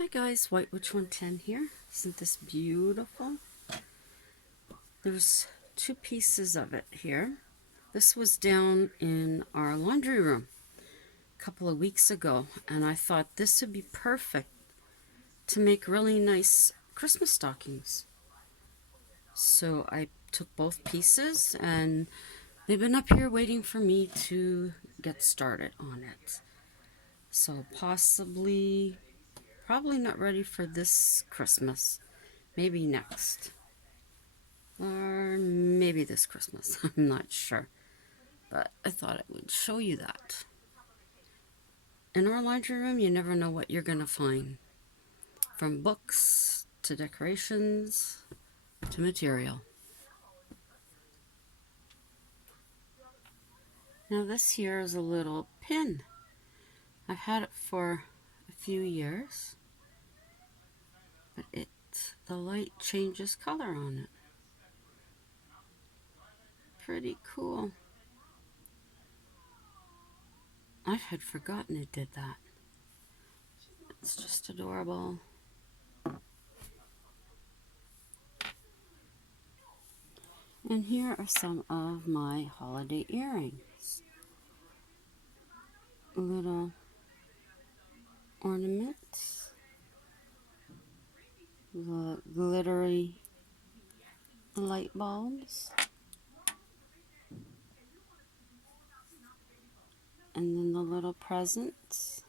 Hi guys, White Witch 110 here. Isn't this beautiful? There's two pieces of it here. This was down in our laundry room a couple of weeks ago, and I thought this would be perfect to make really nice Christmas stockings. So I took both pieces and they've been up here waiting for me to get started on it. So probably not ready for this Christmas. Maybe next. Or maybe this Christmas. I'm not sure. But I thought I would show you that. In our laundry room, you never know what you're going to find. From books to decorations to material. Now this here is a little pin. I've had it for a few years. But the light changes color on it. Pretty cool. I had forgotten it did that. It's just adorable. And here are some of my holiday earrings. Little ornaments. The glittery light bulbs. And then the little presents.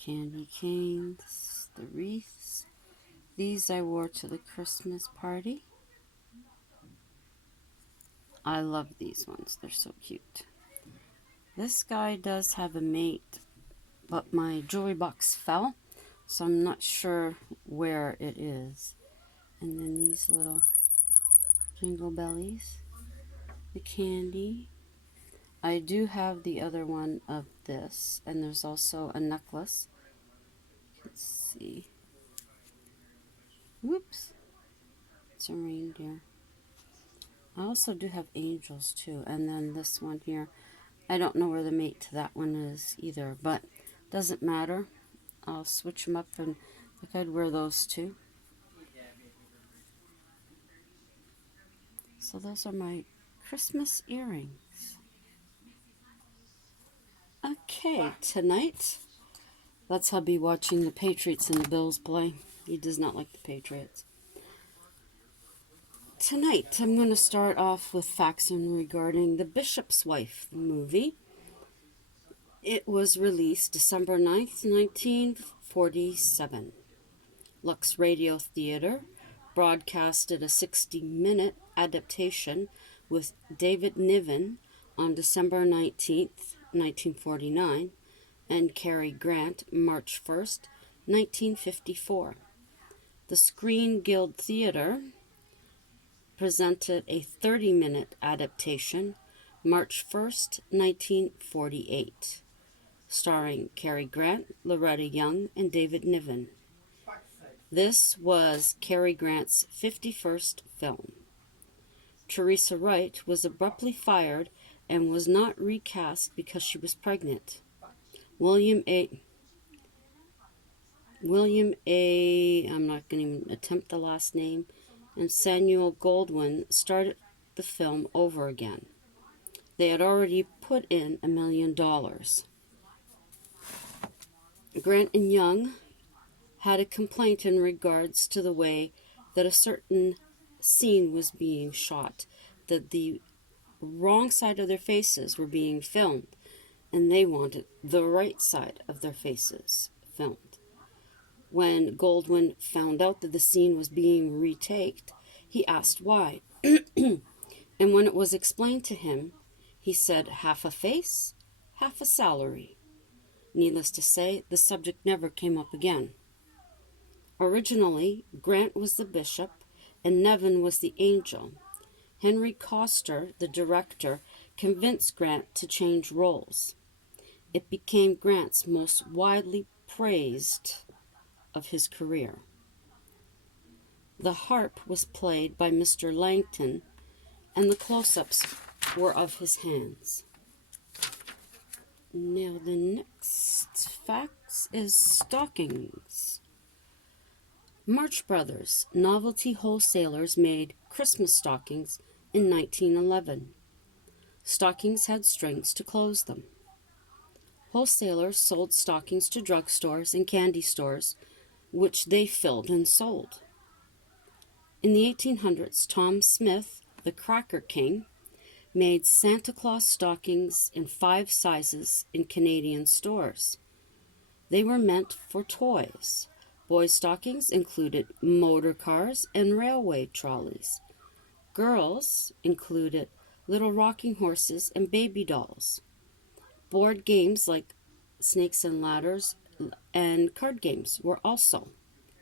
Candy canes, the wreaths. These I wore to the Christmas party. I love these ones. They're so cute. This guy does have a mate, but my jewelry box fell, so I'm not sure where it is. And then these little jingle bellies, the candy. I do have the other one of this, and there's also a necklace. Let's see. Whoops. It's a reindeer. I also do have angels too, and then this one here. I don't know where the mate to that one is either, but doesn't matter. I'll switch them up, and like I'd wear those too. So those are my Christmas earrings. Okay, tonight, let's be watching the Patriots and the Bills play. He does not like the Patriots. Tonight, I'm going to start off with facts regarding The Bishop's Wife, the movie. It was released December 9th, 1947. Lux Radio Theater broadcasted a 60-minute adaptation with David Niven on December 19th, 1949, and Cary Grant March 1st, 1954. The Screen Guild Theater presented a 30-minute adaptation March 1st, 1948, starring Cary Grant, Loretta Young, and David Niven. This was Cary Grant's 51st film. Teresa Wright was abruptly fired and was not recast because she was pregnant. William A. I'm not going to even attempt the last name, and Samuel Goldwyn started the film over again. They had already put in $1 million. Grant and Young had a complaint in regards to the way that a certain scene was being shot, that the wrong side of their faces were being filmed, and they wanted the right side of their faces filmed. When Goldwyn found out that the scene was being retaked, he asked why. And when it was explained to him, he said half a face, half a salary. Needless to say, the subject never came up again. Originally, Grant was the bishop and Niven was the angel. Henry Coster, the director, convinced Grant to change roles. It became Grant's most widely praised of his career. The harp was played by Mr. Langton, and the close-ups were of his hands. Now, the next fact is stockings. March Brothers, novelty wholesalers, made Christmas stockings in 1911. Stockings had strings to close them. Wholesalers sold stockings to drugstores and candy stores, which they filled and sold. In the 1800s, Tom Smith, the Cracker King, made Santa Claus stockings in 5 sizes in Canadian stores. They were meant for toys. Boys' stockings included motor cars and railway trolleys. Girls included little rocking horses and baby dolls. Board games like snakes and ladders and card games were also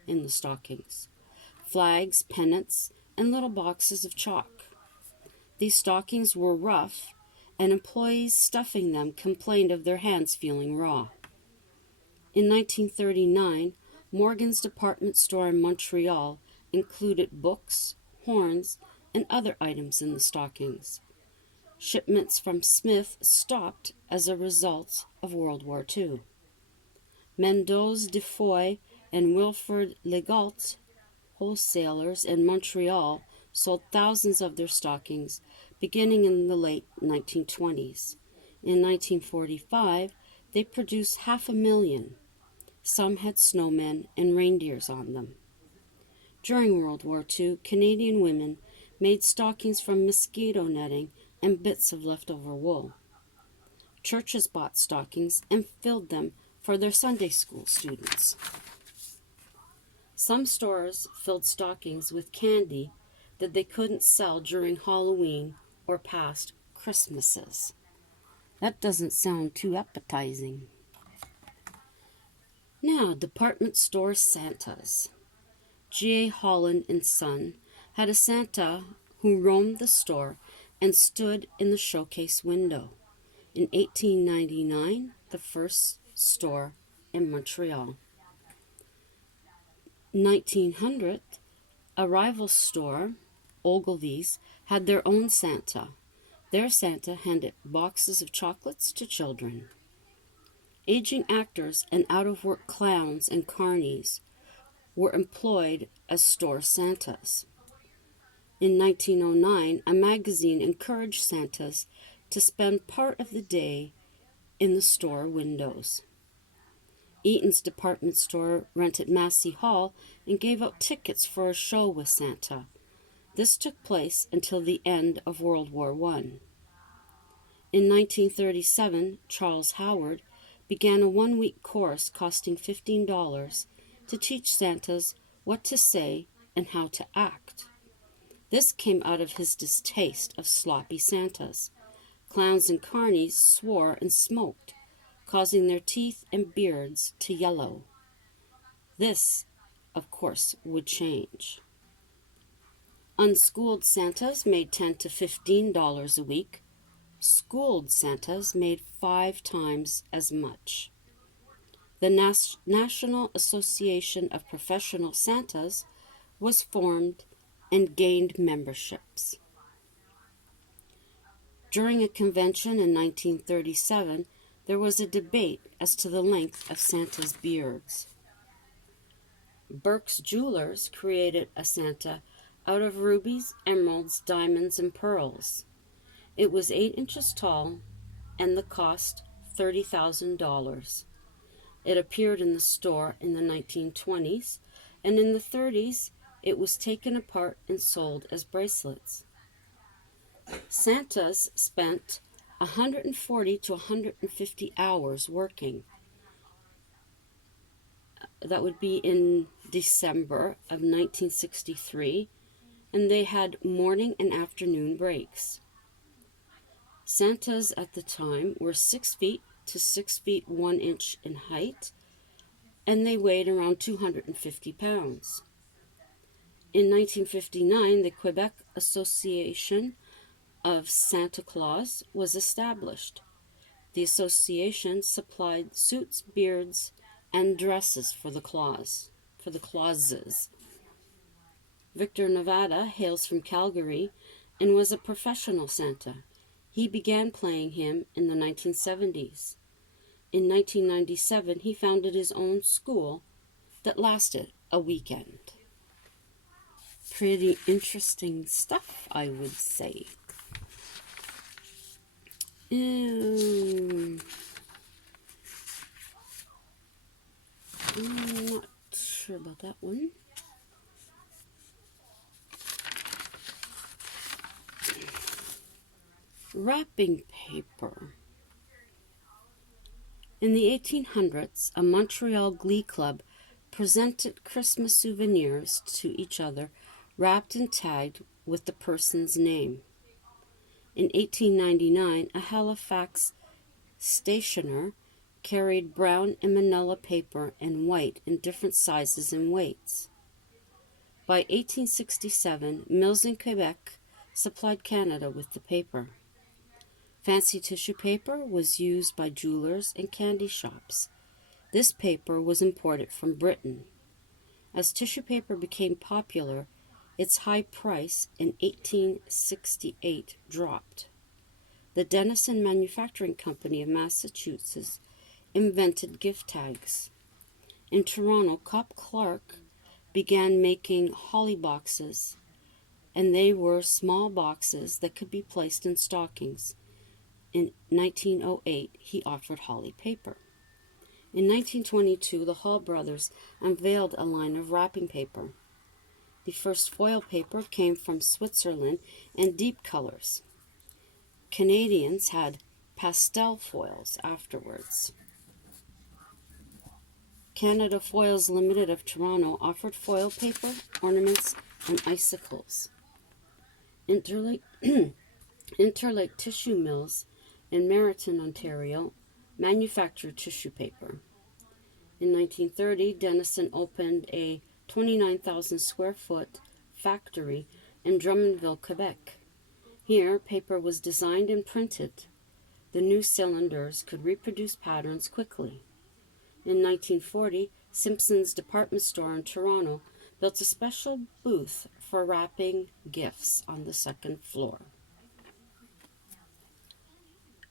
in the stockings. Flags, pennants, and little boxes of chalk. These stockings were rough, and employees stuffing them complained of their hands feeling raw. In 1939, Morgan's department store in Montreal included books, horns, and other items in the stockings. Shipments from Smith stopped as a result of World War II. Mendoz de Foy and Wilfrid Legault, wholesalers in Montreal, sold thousands of their stockings beginning in the late 1920s. In 1945, they produced 500,000. Some had snowmen and reindeers on them. During World War II, Canadian women made stockings from mosquito netting and bits of leftover wool. Churches bought stockings and filled them for their Sunday school students. Some stores filled stockings with candy that they couldn't sell during Halloween or past Christmases. That doesn't sound too appetizing. Now, department store Santas. G.A. Holland and Son had a Santa who roamed the store and stood in the showcase window. In 1899, the first store in Montreal. 1900, a rival store, Ogilvy's, had their own Santa. Their Santa handed boxes of chocolates to children. Aging actors and out-of-work clowns and carnies were employed as store Santas. In 1909, a magazine encouraged Santas to spend part of the day in the store windows. Eaton's department store rented Massey Hall and gave out tickets for a show with Santa. This took place until the end of World War I. In 1937, Charles Howard began a one-week course costing $15 to teach Santas what to say and how to act. This came out of his distaste of sloppy Santas. Clowns and carnies swore and smoked, causing their teeth and beards to yellow. This, of course, would change. Unschooled Santas made $10 to $15 a week. Schooled Santas made 5 times as much. The National Association of Professional Santas was formed and gained memberships. During a convention in 1937, there was a debate as to the length of Santa's beards. Burke's Jewelers created a Santa out of rubies, emeralds, diamonds, and pearls. It was 8 inches tall, and the cost $30,000. It appeared in the store in the 1920s, and in the 30s, it was taken apart and sold as bracelets. Santas spent 140 to 150 hours working. That would be in December of 1963, and they had morning and afternoon breaks. Santas at the time were 6 feet to 6 feet 1 inch in height, and they weighed around 250 pounds. In 1959, the Quebec Association of Santa Claus was established. The association supplied suits, beards, and dresses for the Clauses. Victor Nevada hails from Calgary and was a professional Santa. He began playing him in the 1970s. in 1997, he founded his own school that lasted a weekend. Pretty interesting stuff, I would say. I'm not sure about that one. Wrapping paper. In the 1800s, a Montreal glee club presented Christmas souvenirs to each other, wrapped and tagged with the person's name. In 1899, a Halifax stationer carried brown and manila paper and white in different sizes and weights. By 1867, mills in Quebec supplied Canada with the paper. Fancy tissue paper was used by jewelers and candy shops. This paper was imported from Britain. As tissue paper became popular, its high price in 1868 dropped. The Denison Manufacturing Company of Massachusetts invented gift tags. In Toronto, Cop Clark began making holly boxes, and they were small boxes that could be placed in stockings. In 1908, he offered holly paper. In 1922, the Hall brothers unveiled a line of wrapping paper. The first foil paper came from Switzerland in deep colors. Canadians had pastel foils afterwards. Canada Foils Limited of Toronto offered foil paper, ornaments, and icicles. Interlake Tissue Mills in Meryton, Ontario, manufactured tissue paper. In 1930, Denison opened a 29,000 square foot factory in Drummondville, Quebec. Here, paper was designed and printed. The new cylinders could reproduce patterns quickly. In 1940, Simpson's department store in Toronto built a special booth for wrapping gifts on the second floor.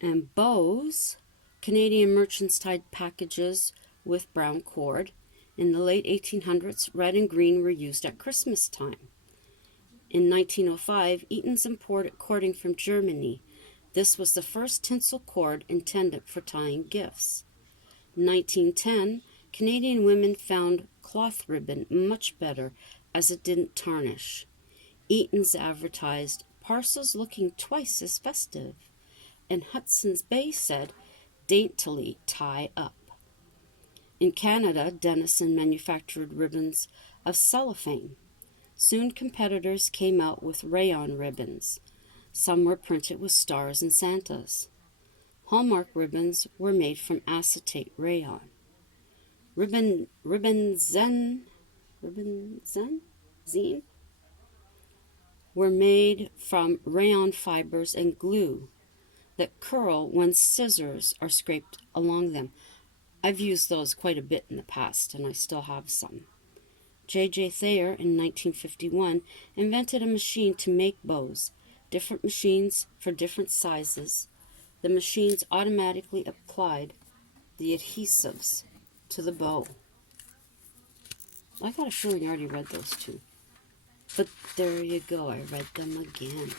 And bows. Canadian merchants tied packages with brown cord. In the late 1800s, red and green were used at Christmas time. In 1905, Eaton's imported cording from Germany. This was the first tinsel cord intended for tying gifts. In 1910, Canadian women found cloth ribbon much better as it didn't tarnish. Eaton's advertised parcels looking twice as festive, and Hudson's Bay said, daintily tie up. In Canada, Denison manufactured ribbons of cellophane. Soon competitors came out with rayon ribbons. Some were printed with stars and Santas. Hallmark ribbons were made from acetate rayon. Zine were made from rayon fibers and glue that curl when scissors are scraped along them. I've used those quite a bit in the past, and I still have some. J.J. Thayer, in 1951, invented a machine to make bows, different machines for different sizes. The machines automatically applied the adhesives to the bow. I got a feeling I already read those two. But there you go, I read them again.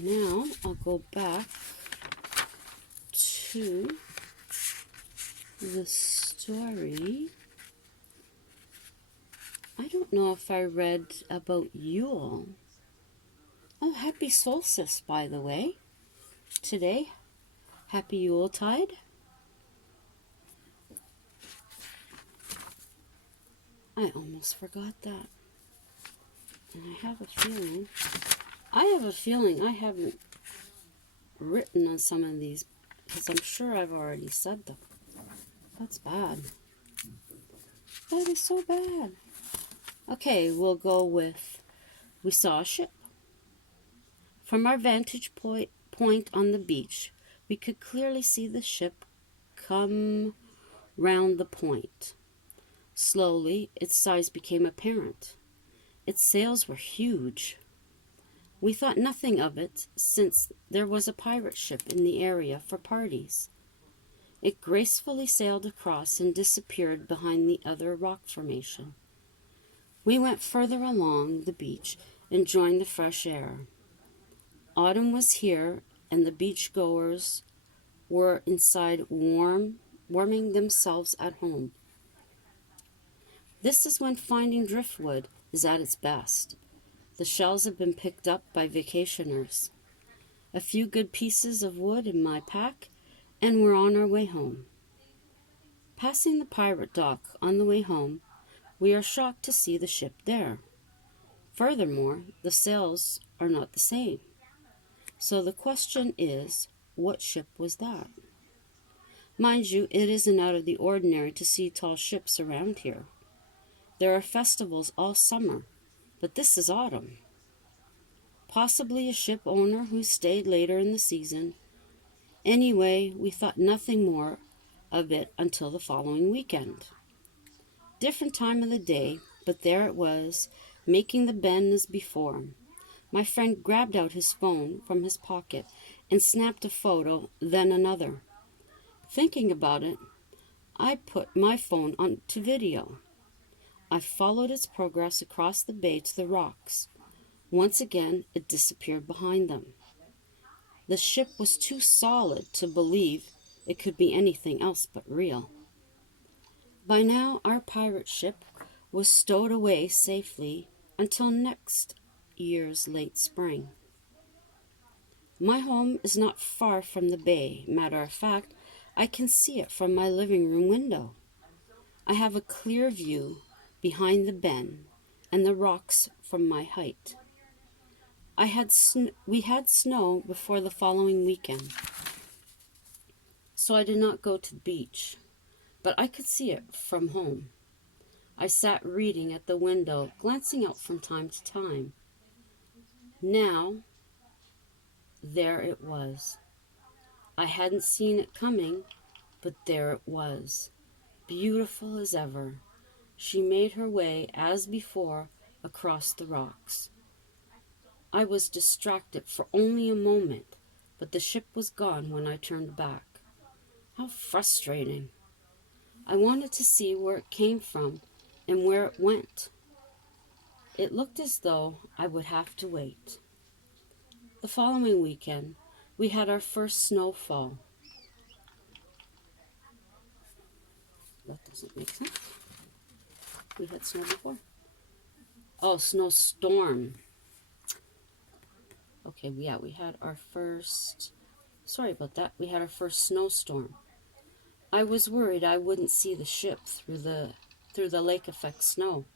Now I'll go back to the story. I don't know if I read about Yule. Oh, happy Solstice, by the way. Today, happy Yuletide. I almost forgot that. And I have a feeling I haven't written on some of these because I'm sure I've already said them. That's bad. That is so bad. Okay, we'll go with we saw a ship. From our vantage point on the beach, we could clearly see the ship come round the point. Slowly, its size became apparent. Its sails were huge. We thought nothing of it, since there was a pirate ship in the area for parties. It gracefully sailed across and disappeared behind the other rock formation. We went further along the beach, enjoying the fresh air. Autumn was here, and the beachgoers were inside warming themselves at home. This is when finding driftwood is at its best. The shells have been picked up by vacationers. A few good pieces of wood in my pack, and we're on our way home. Passing the pirate dock on the way home, we are shocked to see the ship there. Furthermore, the sails are not the same. So the question is, what ship was that? Mind you, it isn't out of the ordinary to see tall ships around here. There are festivals all summer, but this is autumn. Possibly a ship owner who stayed later in the season. Anyway, we thought nothing more of it until the following weekend. Different time of the day, but there it was, making the bend as before. My friend grabbed out his phone from his pocket and snapped a photo, then another. Thinking about it, I put my phone onto video. I followed its progress across the bay to the rocks. Once again, it disappeared behind them. The ship was too solid to believe it could be anything else but real. By now, our pirate ship was stowed away safely until next year's late spring. My home is not far from the bay. Matter of fact, I can see it from my living room window. I have a clear view behind the bend and the rocks from my height. We had snow before the following weekend, so I did not go to the beach, but I could see it from home. I sat reading at the window, glancing out from time to time. Now, there it was. I hadn't seen it coming, but there it was, beautiful as ever. She made her way, as before, across the rocks. I was distracted for only a moment, but the ship was gone when I turned back. How frustrating. I wanted to see where it came from and where it went. It looked as though I would have to wait. The following weekend, we had our first snowfall. That doesn't make sense. We had snow before. Oh, snowstorm. Okay, yeah, we had our first, sorry about that, we had our first snowstorm. I was worried I wouldn't see the ship through the lake effect snow.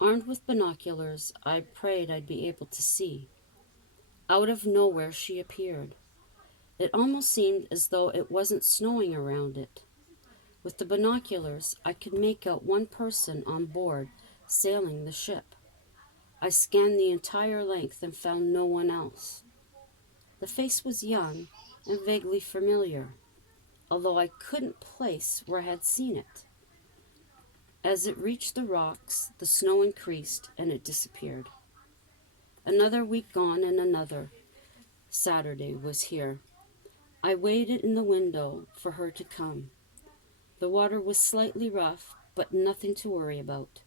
Armed with binoculars, I prayed I'd be able to see. Out of nowhere she appeared. It almost seemed as though it wasn't snowing around it. With the binoculars, I could make out one person on board sailing the ship. I scanned the entire length and found no one else. The face was young and vaguely familiar, although I couldn't place where I had seen it. As it reached the rocks, the snow increased and it disappeared. Another week gone and another Saturday was here. I waited in the window for her to come. The water was slightly rough, but nothing to worry about.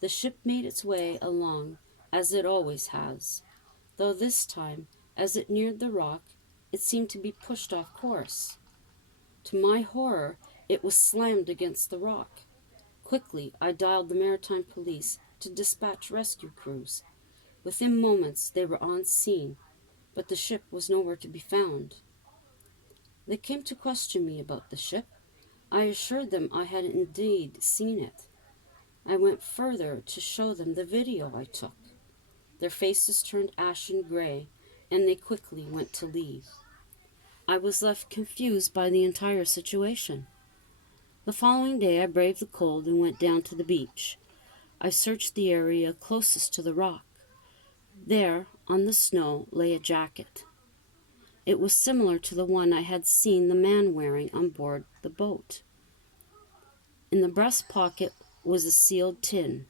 The ship made its way along, as it always has, though this time, as it neared the rock, it seemed to be pushed off course. To my horror, it was slammed against the rock. Quickly, I dialed the maritime police to dispatch rescue crews. Within moments, they were on scene, but the ship was nowhere to be found. They came to question me about the ship. I assured them I had indeed seen it. I went further to show them the video I took. Their faces turned ashen gray, and they quickly went to leave. I was left confused by the entire situation. The following day I braved the cold and went down to the beach. I searched the area closest to the rock. There, on the snow, lay a jacket. It was similar to the one I had seen the man wearing on board the boat. In the breast pocket was a sealed tin.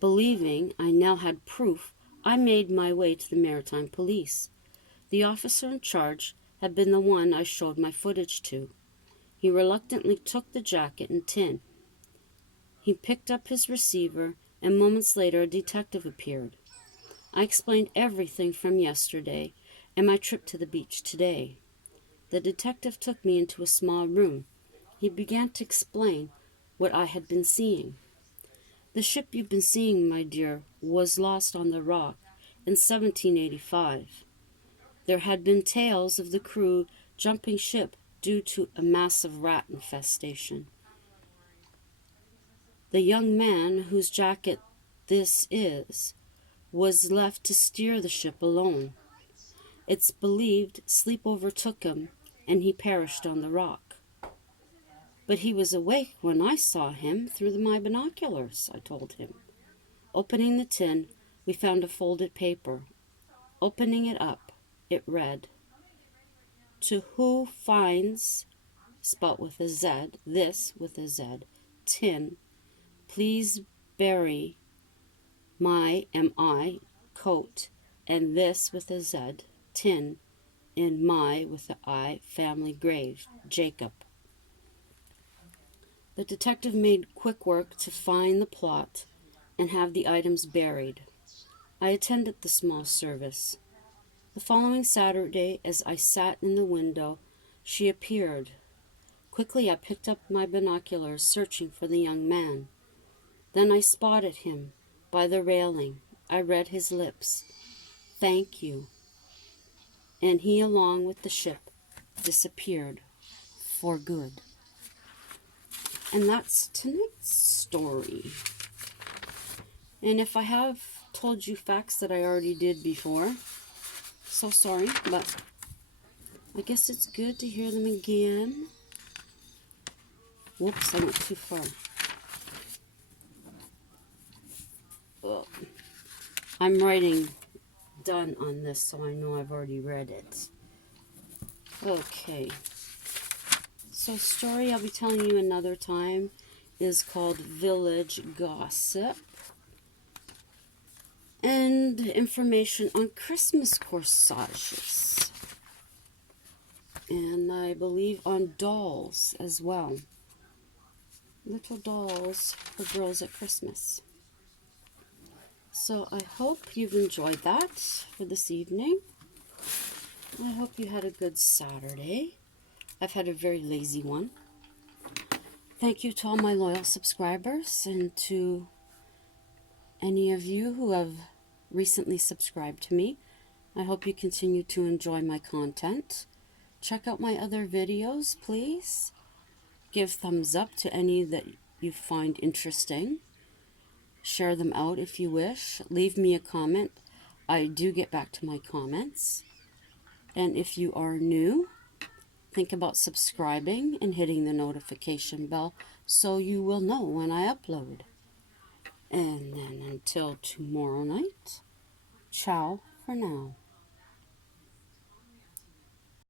Believing I now had proof, I made my way to the maritime police. The officer in charge had been the one I showed my footage to. He reluctantly took the jacket and tin. He picked up his receiver, and moments later a detective appeared. I explained everything from yesterday and my trip to the beach today. The detective took me into a small room. He began to explain what I had been seeing. The ship you've been seeing, my dear, was lost on the rock in 1785. There had been tales of the crew jumping ship due to a massive rat infestation. The young man whose jacket this is was left to steer the ship alone. It's believed sleep overtook him and he perished on the rock. But he was awake when I saw him through my binoculars, I told him. Opening the tin, we found a folded paper. Opening it up, it read, "To who finds, spelt with a Z, this with a Z, tin, please bury my M-I coat and this with a Z, tin, in my with a I family grave, Jacob." The detective made quick work to find the plot and have the items buried. I attended the small service. The following Saturday, as I sat in the window, she appeared. Quickly I picked up my binoculars, searching for the young man. Then I spotted him by the railing. I read his lips. "Thank you." And he, along with the ship, disappeared for good. And that's tonight's story. And if I have told you facts that I already did before, so sorry, but I guess it's good to hear them again. Whoops, I went too far. Oh. I'm writing done on this, so I know I've already read it. Okay. So story I'll be telling you another time is called Village Gossip. And information on Christmas corsages. And I believe on dolls as well. Little dolls for girls at Christmas. So I hope you've enjoyed that for this evening. I hope you had a good Saturday. I've had a very lazy one. Thank you to all my loyal subscribers and to any of you who have recently subscribed to me. I hope you continue to enjoy my content. Check out my other videos, please. Give thumbs up to any that you find interesting. Share them out if you wish. Leave me a comment. I do get back to my comments. And if you are new, think about subscribing and hitting the notification bell so you will know when I upload. And then until tomorrow night, ciao for now.